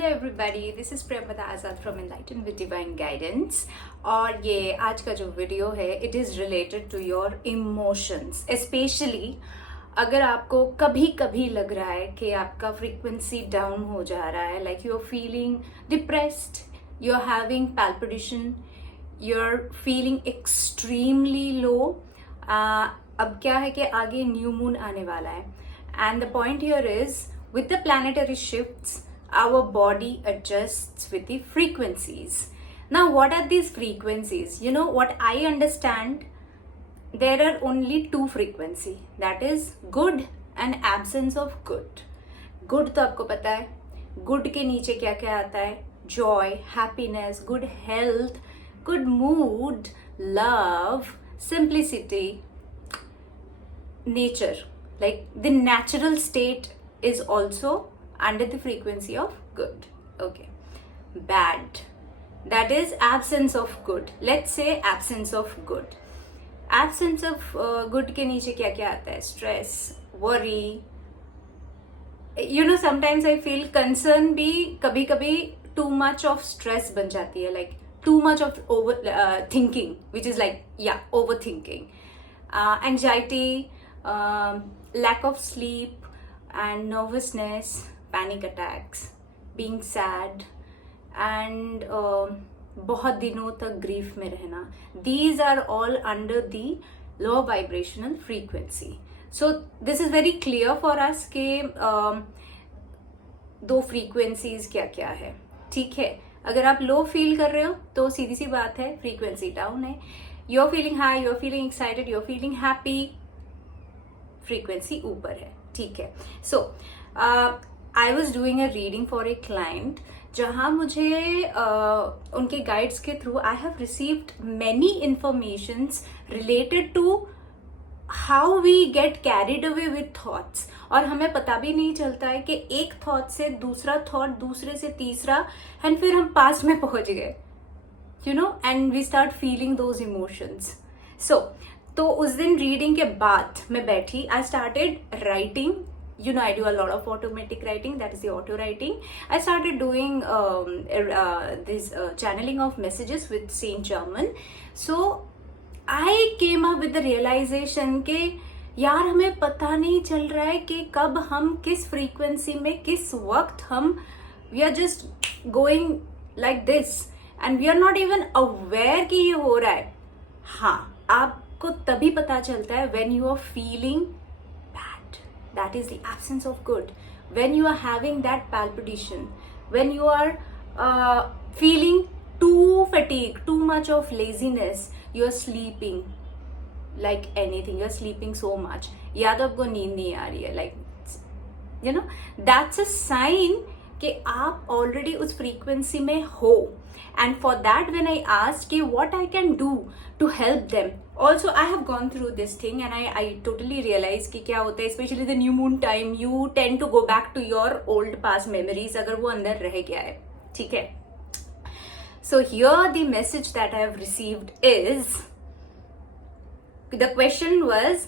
Hello everybody, this is Premvata Azad from enlighten with divine guidance. और ये आज का जो वीडियो है it is related to your emotions. Specially अगर आपको कभी कभी लग रहा है कि आपका फ्रीक्वेंसी डाउन हो जा रहा है, like you are feeling depressed, you are having palpitation, you are feeling extremely low. अब क्या है कि आगे न्यू मून आने वाला है and the point here is with the planetary shifts, our body adjusts with the frequencies. Now, what are these frequencies? You know, what I understand, there are only two frequency. That is good and absence of good. Good तो आपको पता है, good के नीचे क्या क्या आता है? Joy, happiness, good health, good mood, love, simplicity, nature. Like the natural state is also under the frequency of good. Okay, bad, that is absence of good. Let's say absence of good. Absence of good के नीचे क्या क्या आता है? Stress, worry, you know, sometimes I feel concern भी कभी कभी too much of stress बन जाती है, like too much of over thinking, which is like overthinking, anxiety, lack of sleep and nervousness, panic attacks, being sad and बहुत दिनों तक grief में रहना. These are all under the low vibrational frequency. So this is very clear for us कि दो frequencies क्या क्या है. ठीक है, अगर आप low feel कर रहे हो तो सीधी सी बात है, frequency down है. You're feeling high, you're feeling excited, you're feeling happy, frequency ऊपर है. ठीक है. So I was doing a reading for a client, जहाँ मुझे उनके गाइड्स के through I have received many informations related to how we get carried away with thoughts. और हमें पता भी नहीं चलता है कि एक थॉट से दूसरा थॉट, दूसरे से तीसरा, एंड फिर हम पास्ट में पहुंच गए, you know, and we start feeling those emotions. तो उस दिन रीडिंग के बाद मैं बैठी, I started writing. You know, I do a lot of automatic writing, that is the auto writing. I started doing this channeling of messages with Saint German. So I came up with the realization कि यार हमें पता नहीं चल रहा है कि कब हम किस frequency में किस वक्त हम we are just going like this and we are not even aware कि ये हो रहा है. हाँ, आपको तभी पता चलता है when you are feeling, that is the absence of good, when you are having that palpitation, when you are feeling too fatigued, too much of laziness, you are sleeping like anything, you are sleeping so much, या तो आपको नींद नहीं आ रही है, like you know, that's a sign कि आप already उस frequency में हो. And for that, when I asked कि what I can do to help them, also I have gone through this thing and I totally realized कि क्या होता है, especially the new moon time, you tend to go back to your old past memories अगर वो अंदर रह गया है. ठीक है. So here the message that I have received is, the question was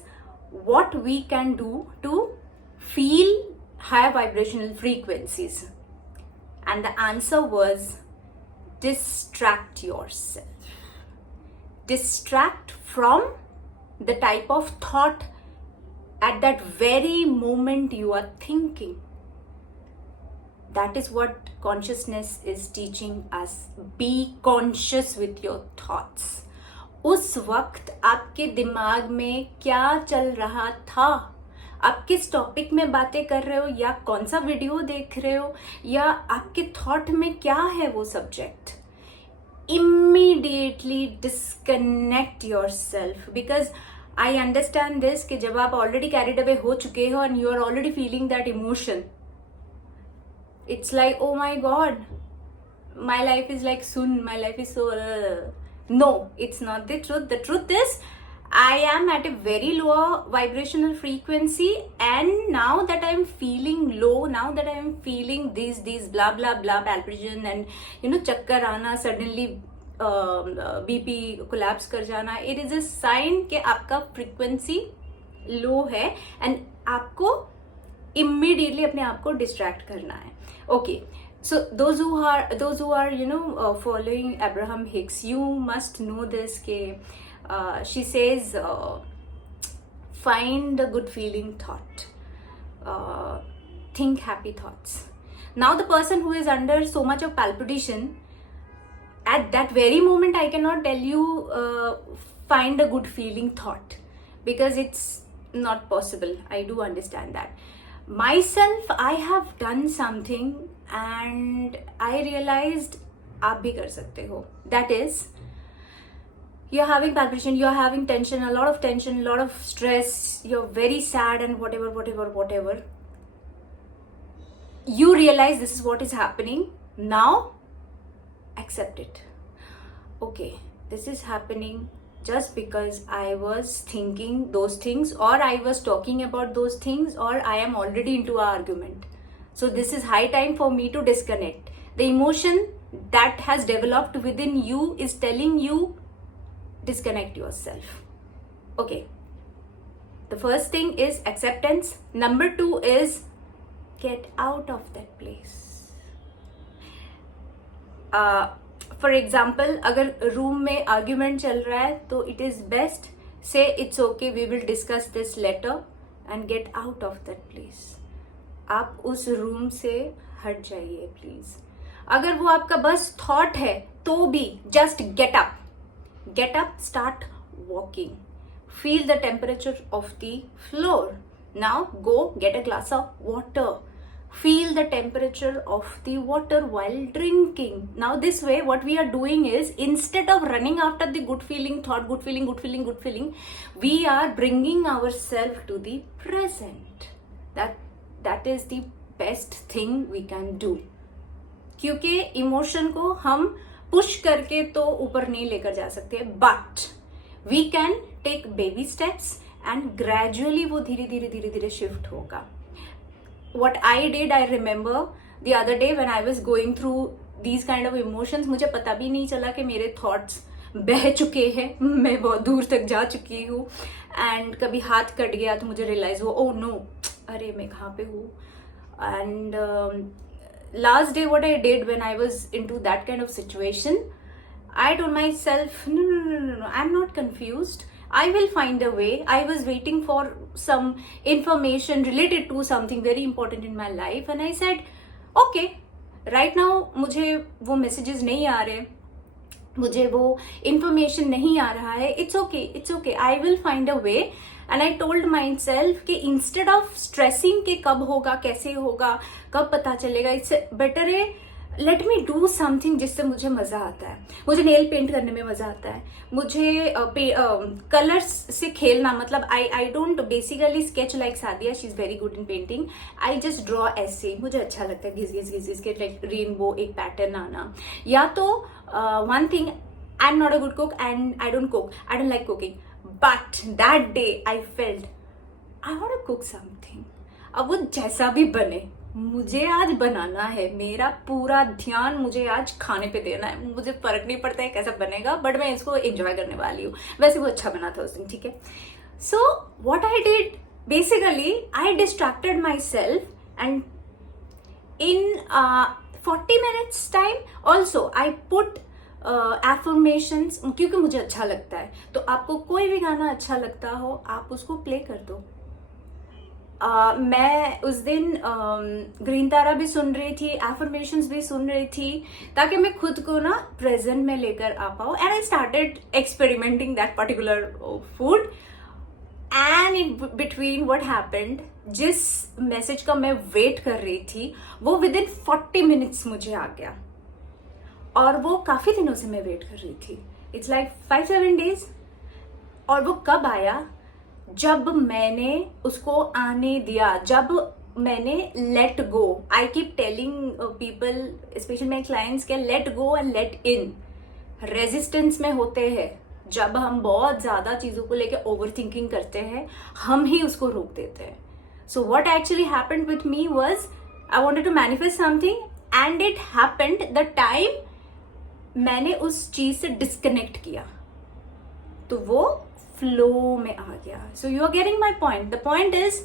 what we can do to feel higher vibrational frequencies, and the answer was distract yourself. Distract from the type of thought at that very moment you are thinking. That is what consciousness is teaching us. Be conscious with your thoughts. उस वक्त आपके दिमाग में क्या चल रहा था, आप किस टॉपिक में बातें कर रहे हो, या कौन सा वीडियो देख रहे हो, या आपके थॉट में क्या है वो subject. Immediately disconnect yourself, because I understand this कि जब आप ऑलरेडी कैरिड अवे हो चुके हो and you are already feeling that emotion, it's like oh my God, my life is like सुन, my life is so. No, it's not the truth. The truth is I am at a very low vibrational frequency, and now that I am feeling low, now that I am feeling these blah blah blah palpitation and you know चक्कर आना, suddenly BP collapse कर जाना, it is a sign कि आपका frequency low है and आपको immediately अपने आप को distract करना है. Okay, so those who are following Abraham Hicks, you must know this. Ke, she says, find a good feeling thought, think happy thoughts. Now the person who is under so much of palpitation, at that very moment I cannot tell you find a good feeling thought, because it's not possible. I do understand that. Myself, I have done something and I realized आप भी कर सकते हो. That is, you're having palpitation, you're having tension, a lot of tension, a lot of stress, you're very sad and whatever. You realize this is what is happening. Now accept it. Okay, this is happening just because I was thinking those things, or I was talking about those things, or I am already into an argument. So this is high time for me to disconnect. The emotion that has developed within you is telling you disconnect yourself. Okay, the first thing is acceptance. Number 2 is get out of that place. For example, अगर room में argument चल रहा है तो it is best say it's okay, we will discuss this later and get out of that place. आप उस रूम से हट जाइए प्लीज. अगर वो आपका बस थॉट है तो भी just get up, start walking, feel the temperature of the floor. Now go get a glass of water. Feel the temperature of the water while drinking. Now this way what we are doing is, instead of running after the good feeling thought, good feeling, we are bringing ourselves to the present. That is the best thing we can do. क्योंकि इमोशन को हम पुश करके तो ऊपर नहीं लेकर जा सकते, but we can take baby steps and gradually वो धीरे शिफ्ट होगा. What I did, I remember the other day when I was going through these kind of emotions, मुझे पता भी नहीं चला कि मेरे thoughts बह चुके हैं, मैं बहुत दूर तक जा चुकी हूँ. एंड कभी हाथ कट गया तो मुझे रियलाइज हुआ, ओह नो, अरे मैं कहाँ पे हूँ. And last day what I did when I was into that kind of situation, I told myself, no, I'm not confused. I will find a way. I was waiting for some information related to something very important in my life, and I said, okay, right now मुझे वो messages नहीं आ रहे, मुझे वो information नहीं आ रहा है. It's okay. I will find a way. And I told myself कि instead of stressing कि कब होगा, कैसे होगा, कब पता चलेगा, it's better है लेट मी डू समथिंग जिससे मुझे मजा आता है. मुझे नेल पेंट करने में मजा आता है, मुझे कलर्स से खेलना, मतलब I don't basically sketch like Sadia, she is very good in painting. I just draw ऐसे, मुझे अच्छा लगता है घिस के लाइक रेनबो एक पैटर्न आना. या तो one thing, I am not a good cook and I don't like cooking, but that day I felt I want to cook something. अब वो जैसा भी बने, मुझे आज बनाना है, मेरा पूरा ध्यान मुझे आज खाने पे देना है. मुझे फर्क नहीं पड़ता है कैसा बनेगा, बट मैं इसको एंजॉय करने वाली हूँ. वैसे वो अच्छा बना था उस दिन, ठीक है. So what I did, basically I distracted my self and in 40 minutes time also I put affirmations, क्योंकि मुझे अच्छा लगता है. तो आपको कोई भी गाना अच्छा लगता हो, आप उसको प्ले कर दो. मैं उस दिन ग्रीन तारा भी सुन रही थी, एफर्मेशंस भी सुन रही थी, ताकि मैं खुद को ना प्रेजेंट में लेकर आ पाऊँ. And I started experimenting that particular food. And in between what happened, जिस मैसेज का मैं वेट कर रही थी वो विद इन 40 minutes मुझे आ गया. और वो काफ़ी दिनों से मैं वेट कर रही थी. इट्स लाइक 5-7 days. और वो कब आया, जब मैंने उसको आने दिया, जब मैंने let go. I keep telling people, specially my clients, के let go and let in. Resistance में होते हैं जब हम बहुत ज्यादा चीजों को लेके ओवर थिंकिंग करते हैं, हम ही उसको रोक देते हैं. So what actually happened with me was, I wanted to manifest something and it happened the time मैंने उस चीज से डिस्कनेक्ट किया, तो वो फ्लो में आ गया. So you are getting my point. The point is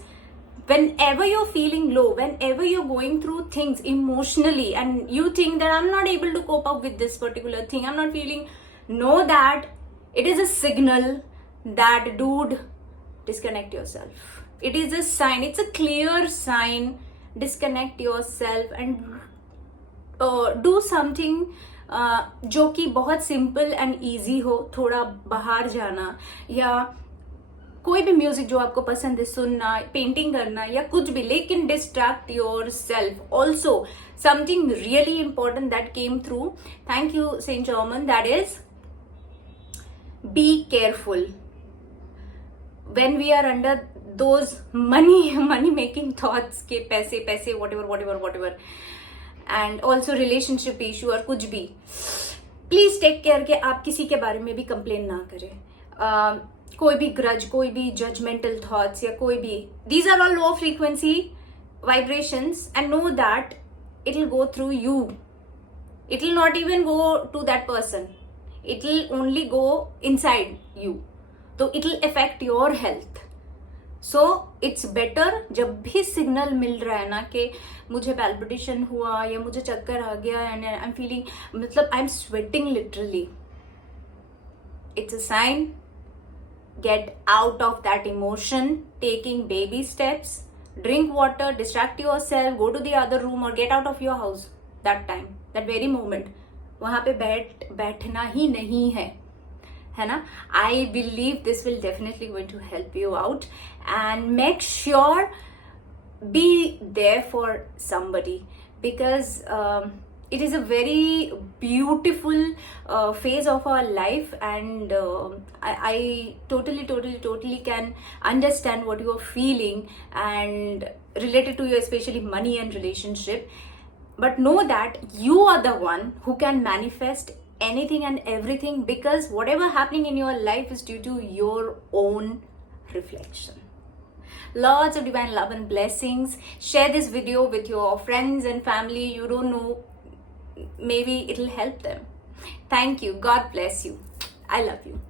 whenever you're feeling low, whenever you're going through things emotionally and you think that I'm not able to cope up with this particular thing, I'm not feeling, know that it is a signal that, dude, disconnect yourself. It is a sign, it's a clear sign. Disconnect yourself and do something जो कि बहुत simple and easy हो. थोड़ा बाहर जाना या कोई भी म्यूजिक जो आपको पसंद है सुनना, पेंटिंग करना या कुछ भी, लेकिन distract your self. Also something really important that came through, thank you Saint Germain, that is be careful when we are under those money making thoughts के पैसे whatever and also relationship issue और कुछ भी, please take care के आप किसी के बारे में भी कंप्लेन ना करें. कोई भी ग्रज, कोई भी जजमेंटल थॉट्स या कोई भी, these are all low frequency vibrations and know that it will go through you. It will not even go to that person. It will only go inside you. तो it will affect your health. So it's better जब भी सिग्नल मिल रहा है ना कि मुझे पैल्पिटेशन हुआ या मुझे चक्कर आ गया एंड आई एम फीलिंग, मतलब I am sweating literally, it's a sign. Get out of that emotion, taking baby steps, drink water, distract your self, go to the other room or get out of your house. That time, that very moment, वहां पे बैठना ही नहीं है ना. I believe this will definitely going to help you out and make sure be there for somebody because it is a very beautiful phase of our life and I totally can understand what you are feeling and related to you, especially money and relationship. But know that you are the one who can manifest anything and everything, because whatever happening in your life is due to your own reflection. Lots of divine love and blessings. Share this video with your friends and family. You don't know, maybe it'll help them. Thank you. God bless you. I love you.